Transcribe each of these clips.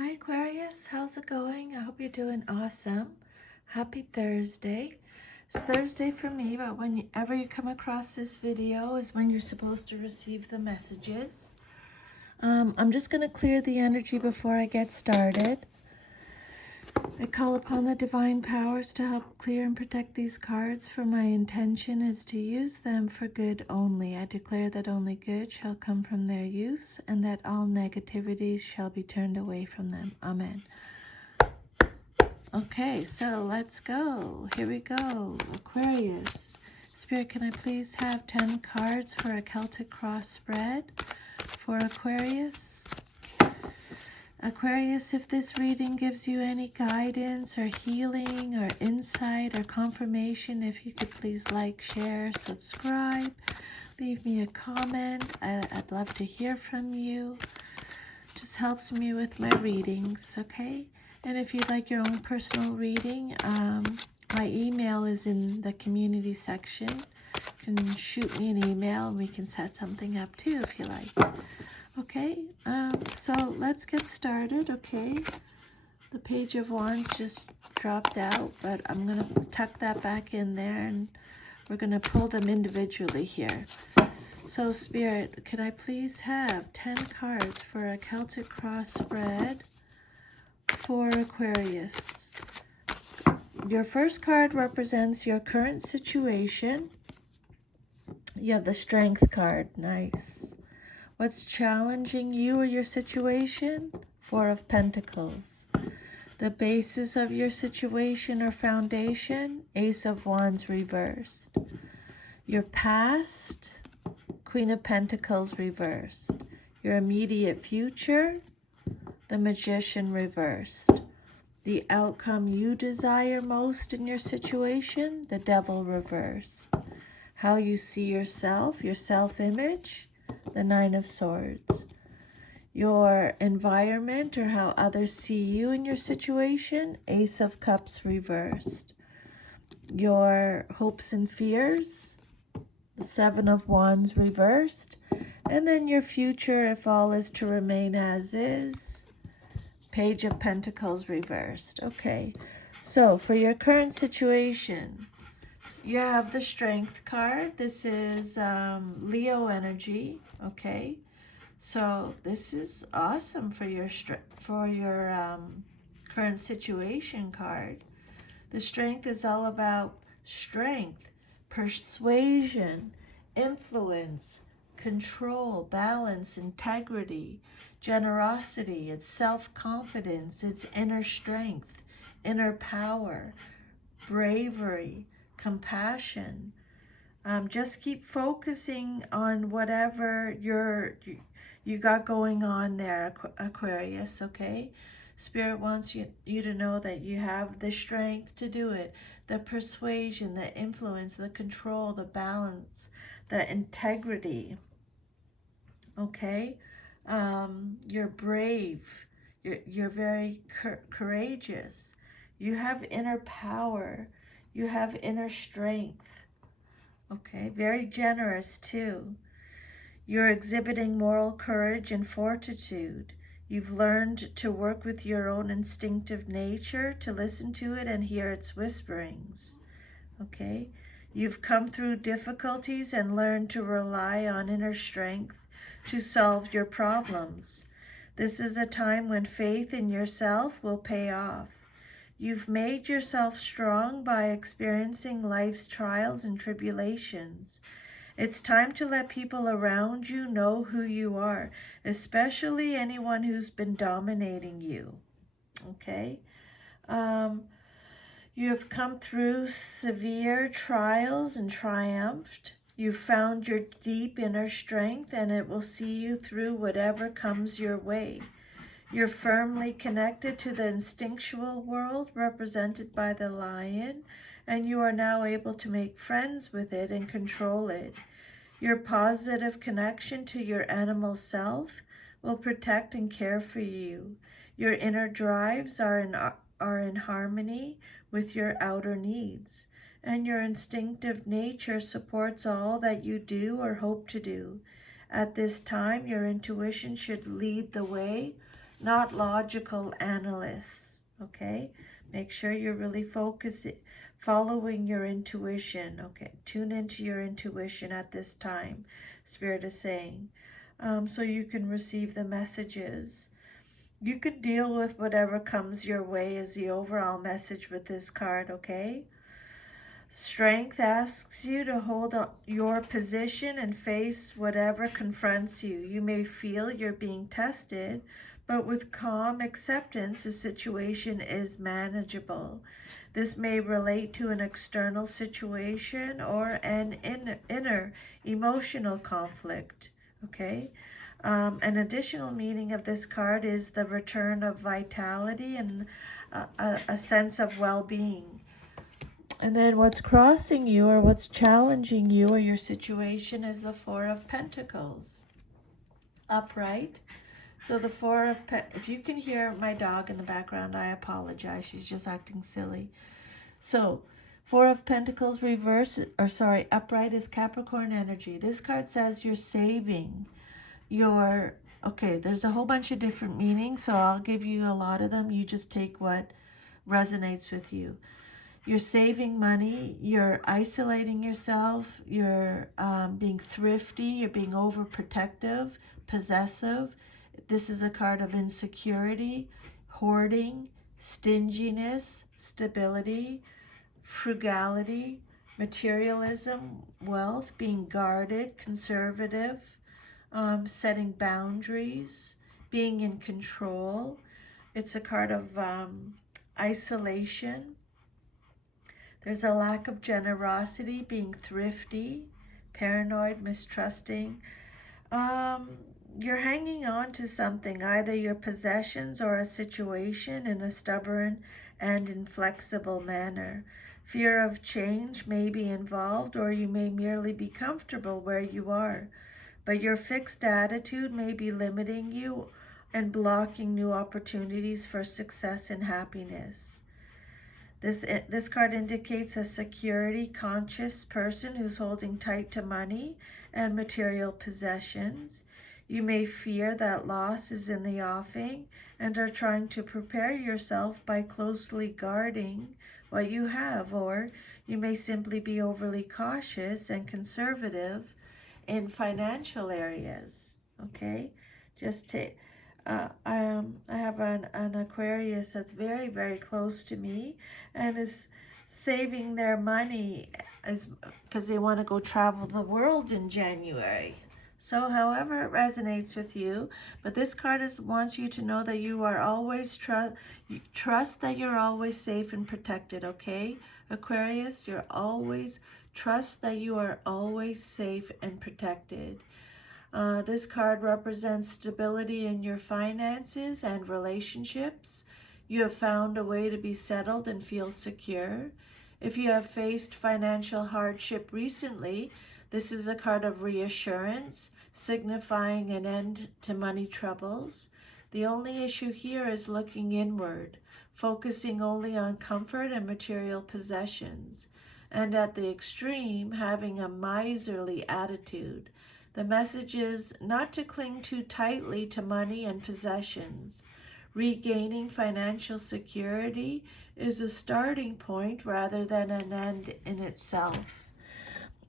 Hi Aquarius, how's it going? I hope you're doing awesome. Happy Thursday. It's Thursday for me, but whenever you come across this video is when you're supposed to receive the messages. I'm just going to clear the energy before I get started. I call upon the divine powers to help clear and protect these cards, for my intention is to use them for good only. I declare that only good shall come from their use, and that all negativities shall be turned away from them. Amen. Okay, so let's go. Here we go. Aquarius. Spirit, can I please have 10 cards for a Celtic cross spread for Aquarius? Aquarius, if this reading gives you any guidance or healing or insight or confirmation, if you could please like, share, subscribe, leave me a comment. I'd love to hear from you. Just helps me with my readings, okay? And if you'd like your own personal reading, my email is in the community section. You can shoot me an email and we can set something up too if you like. Okay, so let's get started, okay? The Page of Wands just dropped out, but I'm going to tuck that back in there and we're going to pull them individually here. So Spirit, can I please have 10 cards for a Celtic cross spread for Aquarius? Your first card represents your current situation. You have the Strength card. Nice. What's challenging you or your situation? Four of Pentacles. The basis of your situation or foundation? Ace of Wands reversed. Your past? Queen of Pentacles reversed. Your immediate future? The Magician reversed. The outcome you desire most in your situation? The Devil reversed. How you see yourself, your self-image? The Nine of Swords. Your environment or how others see you in your situation? Ace of Cups reversed. Your hopes and fears? The Seven of Wands reversed. And then your future, if all is to remain as is? Page of Pentacles reversed. Okay, so for your current situation, you have the Strength card. This is Leo energy, okay? So this is awesome for your current situation card. The Strength is all about strength, persuasion, influence, control, balance, integrity, generosity. It's self-confidence, it's inner strength, inner power, bravery, compassion. Just keep focusing on whatever you got going on there, Aquarius, okay? Spirit wants you to know that you have the strength to do it, the persuasion, the influence, the control, the balance, the integrity, okay? You're brave. You're very courageous. You have inner power. You have inner strength. Okay, very generous too. You're exhibiting moral courage and fortitude. You've learned to work with your own instinctive nature, to listen to it and hear its whisperings. Okay, you've come through difficulties and learned to rely on inner strength to solve your problems. This is a time when faith in yourself will pay off. You've made yourself strong by experiencing life's trials and tribulations. It's time to let people around you know who you are, especially anyone who's been dominating you. Okay? You have come through severe trials and triumphed. You've found your deep inner strength, and it will see you through whatever comes your way. You're firmly connected to the instinctual world represented by the lion, and you are now able to make friends with it and control it. Your positive connection to your animal self will protect and care for you. Your inner drives are in harmony with your outer needs, and your instinctive nature supports all that you do or hope to do. At this time, your intuition should lead the way not logical analysts, okay? Make sure you're really following your intuition, okay? Tune into your intuition at this time, Spirit is saying, so you can receive the messages. You can deal with whatever comes your way is the overall message with this card, okay? Strength asks you to hold your position and face whatever confronts you. You may feel you're being tested, but with calm acceptance, the situation is manageable. This may relate to an external situation or an inner emotional conflict. Okay? An additional meaning of this card is the return of vitality and a sense of well-being. And then what's crossing you or what's challenging you or your situation is the Four of Pentacles. Upright. So the Four of if you can hear my dog in the background, I apologize. She's just acting silly. So Four of Pentacles reverse, or sorry, upright is Capricorn energy. This card says you're saving your, okay, there's a whole bunch of different meanings, so I'll give you a lot of them. You just take what resonates with you. You're saving money, you're isolating yourself, you're being thrifty, you're being overprotective, possessive. This is a card of insecurity, hoarding, stinginess, stability, frugality, materialism, wealth, being guarded, conservative, setting boundaries, being in control. It's a card of isolation. There's a lack of generosity, being thrifty, paranoid, mistrusting. You're hanging on to something, either your possessions or a situation, in a stubborn and inflexible manner. Fear of change may be involved, or you may merely be comfortable where you are. But your fixed attitude may be limiting you and blocking new opportunities for success and happiness. This card indicates a security conscious person who's holding tight to money and material possessions. You may fear that loss is in the offing and are trying to prepare yourself by closely guarding what you have, or you may simply be overly cautious and conservative in financial areas. Okay, just take. I have an Aquarius that's very, very close to me and is saving their money because they want to go travel the world in January. So however it resonates with you, but this card wants you to know that you are always trust that you're always safe and protected, okay? Aquarius, trust that you are always safe and protected. This card represents stability in your finances and relationships. You have found a way to be settled and feel secure. If you have faced financial hardship recently, this is a card of reassurance, signifying an end to money troubles. The only issue here is looking inward, focusing only on comfort and material possessions, and at the extreme, having a miserly attitude. The message is not to cling too tightly to money and possessions. Regaining financial security is a starting point rather than an end in itself.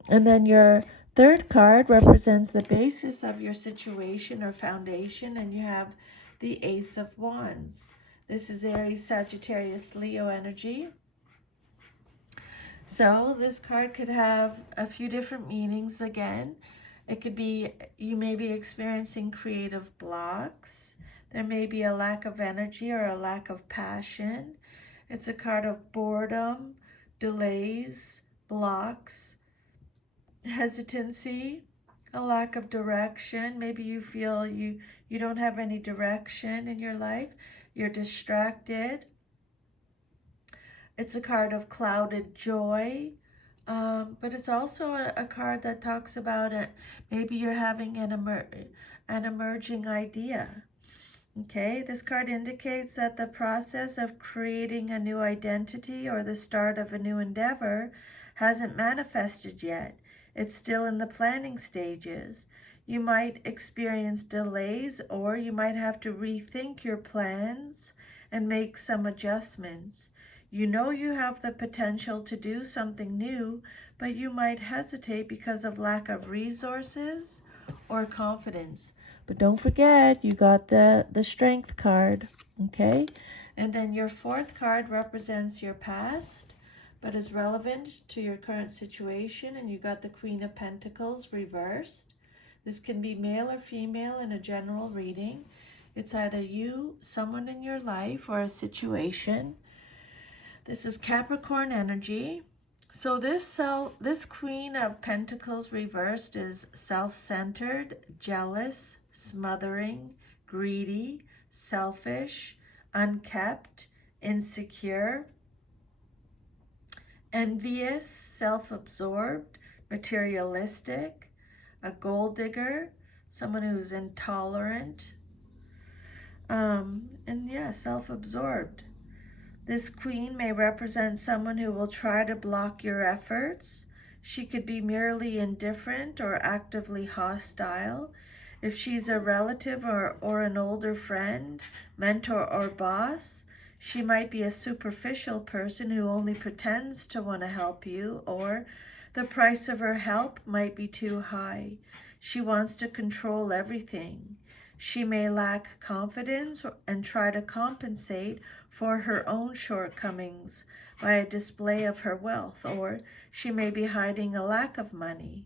And then your third card represents the basis of your situation or foundation, and you have the Ace of Wands. This is Aries, Sagittarius, Leo energy. So this card could have a few different meanings again. It could be you may be experiencing creative blocks. There may be a lack of energy or a lack of passion. It's a card of boredom, delays, blocks, hesitancy, a lack of direction. Maybe you feel you don't have any direction in your life. You're distracted. It's a card of clouded joy. But it's also a card that talks about it. Maybe you're having an emerging idea. Okay, this card indicates that the process of creating a new identity or the start of a new endeavor hasn't manifested yet. It's still in the planning stages. You might experience delays, or you might have to rethink your plans and make some adjustments. You know you have the potential to do something new, but you might hesitate because of lack of resources or confidence. But don't forget, you got the strength card, okay? And then your fourth card represents your past, but is relevant to your current situation. And you got the Queen of Pentacles reversed. This can be male or female in a general reading. It's either you, someone in your life, or a situation. This is Capricorn energy. So this Queen of Pentacles reversed is self-centered, jealous, smothering, greedy, selfish, unkept, insecure, envious, self-absorbed, materialistic, a gold digger, someone who's intolerant, and yeah, self-absorbed. This queen may represent someone who will try to block your efforts. She could be merely indifferent or actively hostile. If she's a relative or an older friend, mentor, or boss, she might be a superficial person who only pretends to want to help you, or the price of her help might be too high. She wants to control everything. She may lack confidence and try to compensate for her own shortcomings by a display of her wealth, or she may be hiding a lack of money.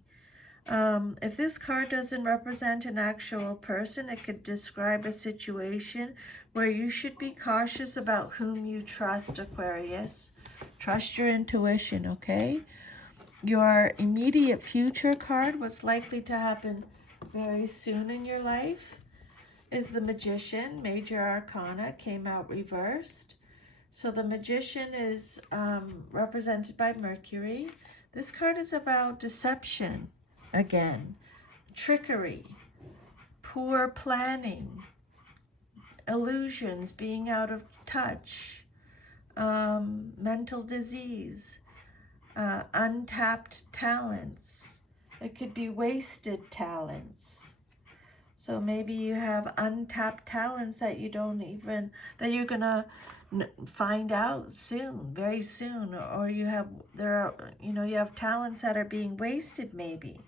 If this card doesn't represent an actual person, it could describe a situation where you should be cautious about whom you trust, Aquarius. Trust your intuition, okay? Your immediate future card, what's likely to happen very soon in your life, is the Magician. Major Arcana came out reversed. So the Magician is represented by Mercury. This card is about deception again, trickery, poor planning, illusions, being out of touch, mental disease, untapped talents. It could be wasted talents. So maybe you have untapped talents that you don't even, that you're gonna find out soon, very soon, or you have, you have talents that are being wasted maybe.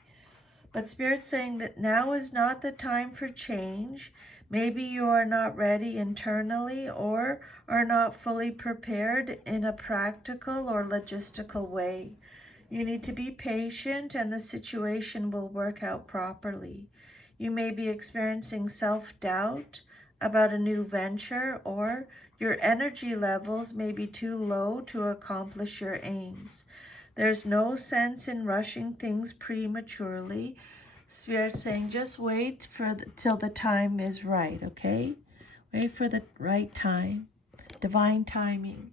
But Spirit's saying that now is not the time for change. Maybe you are not ready internally, or are not fully prepared in a practical or logistical way. You need to be patient, and the situation will work out properly. You may be experiencing self-doubt about a new venture, or your energy levels may be too low to accomplish your aims. There's no sense in rushing things prematurely. Spirit's saying just wait till the time is right, okay? Wait for the right time, divine timing.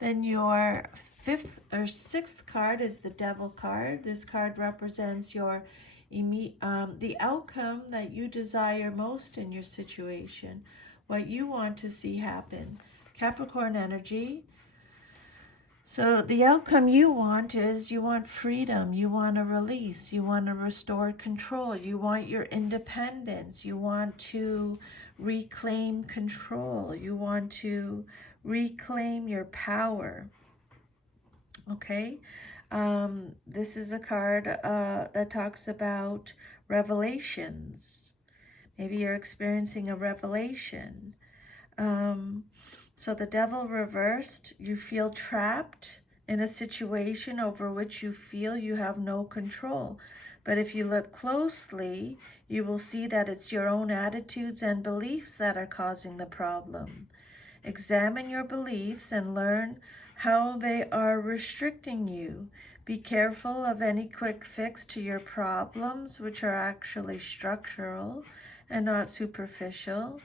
Then your fifth or sixth card is the Devil card. This card represents your the outcome that you desire most in your situation, what you want to see happen. Capricorn energy. So the outcome you want is you want freedom, you want a release, you want to restore control, you want your independence, you want to reclaim control, you want to reclaim your power. Okay, this is a card that talks about revelations. Maybe you're experiencing a revelation. So the Devil reversed, you feel trapped in a situation over which you feel you have no control. But if you look closely, you will see that it's your own attitudes and beliefs that are causing the problem. Examine your beliefs and learn how they are restricting you. Be careful of any quick fix to your problems, which are actually structural and not superficial.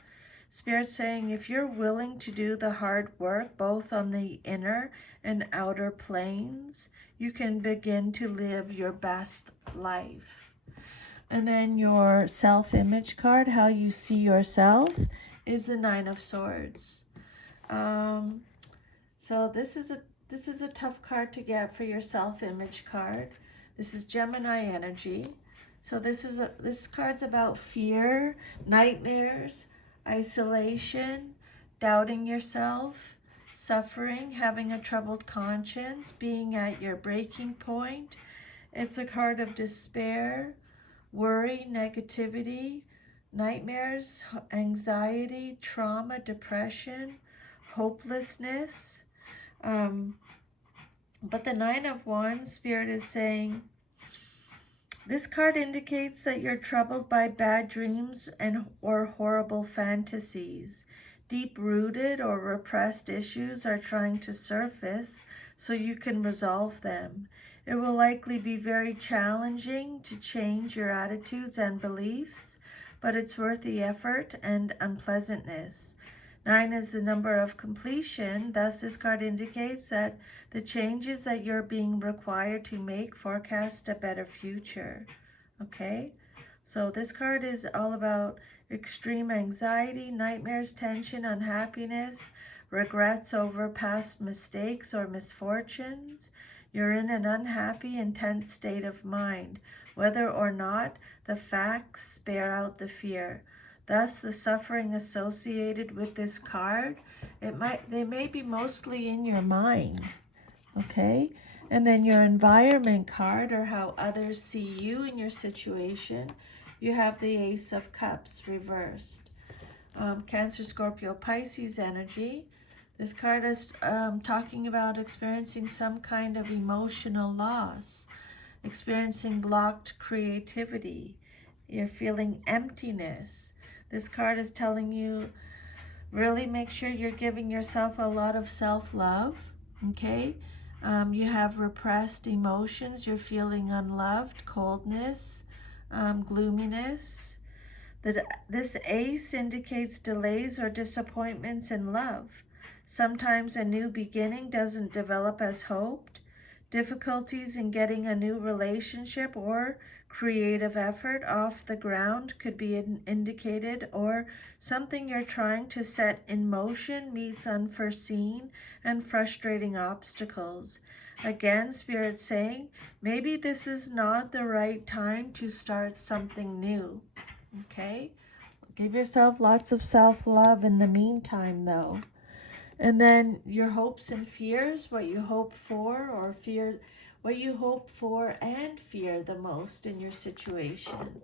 Spirit saying if you're willing to do the hard work, both on the inner and outer planes, you can begin to live your best life. And then your self-image card, how you see yourself, is the Nine of Swords. So this is a tough card to get for your self-image card. This is Gemini energy. So this card's about fear, nightmares, isolation, doubting yourself, suffering, having a troubled conscience, being at your breaking point. It's a card of despair, worry, negativity, nightmares, anxiety, trauma, depression, hopelessness. But the Nine of Wands, Spirit is saying, this card indicates that you're troubled by bad dreams or horrible fantasies. Deep-rooted or repressed issues are trying to surface so you can resolve them. It will likely be very challenging to change your attitudes and beliefs, but it's worth the effort and unpleasantness. 9 is the number of completion. Thus, this card indicates that the changes that you're being required to make forecast a better future. Okay? So this card is all about extreme anxiety, nightmares, tension, unhappiness, regrets over past mistakes or misfortunes. You're in an unhappy, intense state of mind, whether or not the facts bear out the fear. Thus, the suffering associated with this card, they may be mostly in your mind, okay? And then your environment card, or how others see you in your situation, you have the Ace of Cups reversed. Cancer, Scorpio, Pisces energy. This card is talking about experiencing some kind of emotional loss, experiencing blocked creativity. You're feeling emptiness. This card is telling you, really make sure you're giving yourself a lot of self-love, okay? You have repressed emotions. You're feeling unloved, coldness, gloominess. This ace indicates delays or disappointments in love. Sometimes a new beginning doesn't develop as hoped. Difficulties in getting a new relationship or creative effort off the ground could be indicated, or something you're trying to set in motion meets unforeseen and frustrating obstacles. Again, Spirit's saying, maybe this is not the right time to start something new. Okay? Give yourself lots of self-love in the meantime, though. And then your hopes and fears, what you hope for or fear, what you hope for and fear the most in your situation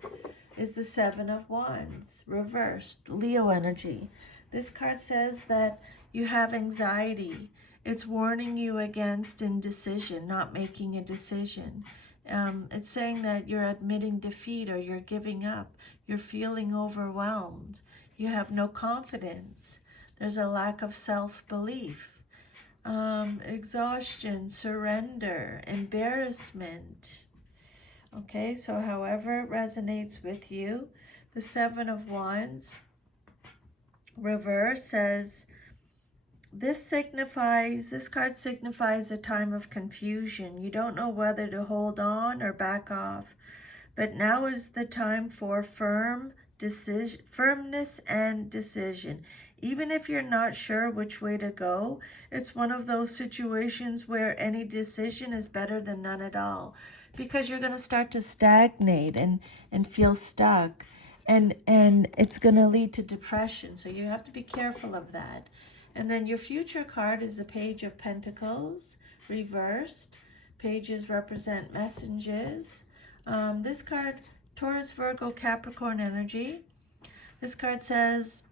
is the Seven of Wands, reversed, Leo energy. This card says that you have anxiety. It's warning you against indecision, not making a decision. It's saying that you're admitting defeat or you're giving up. You're feeling overwhelmed. You have no confidence. There's a lack of self-belief, exhaustion, surrender, embarrassment. Okay, so however it resonates with you, the Seven of Wands reverse says, this card signifies a time of confusion. You don't know whether to hold on or back off. But now is the time for firmness and decision. Even if you're not sure which way to go, it's one of those situations where any decision is better than none at all, because you're going to start to stagnate and feel stuck, and it's going to lead to depression. So you have to be careful of that. And then your future card is the Page of Pentacles, reversed. Pages represent messages. This card, Taurus, Virgo, Capricorn energy. This card says,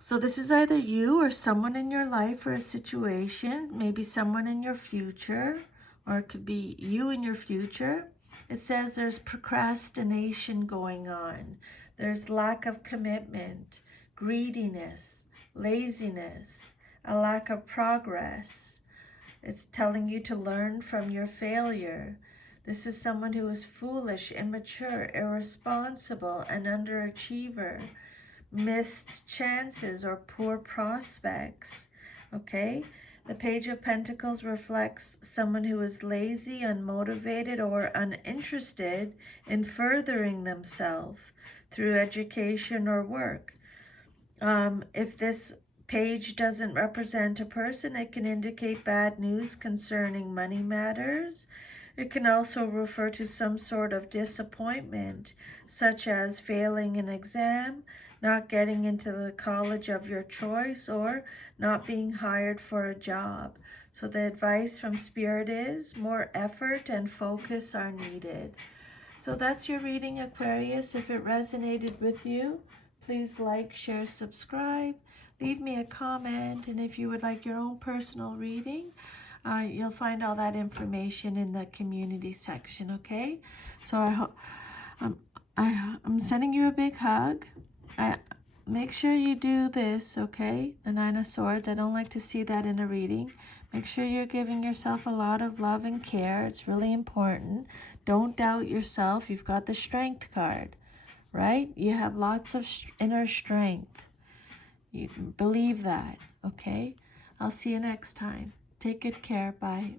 so this is either you or someone in your life or a situation, maybe someone in your future, or it could be you in your future. It says there's procrastination going on. There's lack of commitment, greediness, laziness, a lack of progress. It's telling you to learn from your failure. This is someone who is foolish, immature, irresponsible, an underachiever, missed chances or poor prospects, okay? The Page of Pentacles reflects someone who is lazy, unmotivated, or uninterested in furthering themselves through education or work. If this page doesn't represent a person, it can indicate bad news concerning money matters. It can also refer to some sort of disappointment, such as failing an exam, not getting into the college of your choice, or not being hired for a job. So the advice from Spirit is more effort and focus are needed. So that's your reading, Aquarius. If it resonated with you, please like, share, subscribe, leave me a comment, and if you would like your own personal reading, you'll find all that information in the community section, okay? So I hope I'm sending you a big hug. Make sure you do this, okay? The Nine of Swords. I don't like to see that in a reading. Make sure you're giving yourself a lot of love and care. It's really important. Don't doubt yourself. You've got the Strength card, right? You have lots of inner strength. You believe that, okay? I'll see you next time. Take good care. Bye.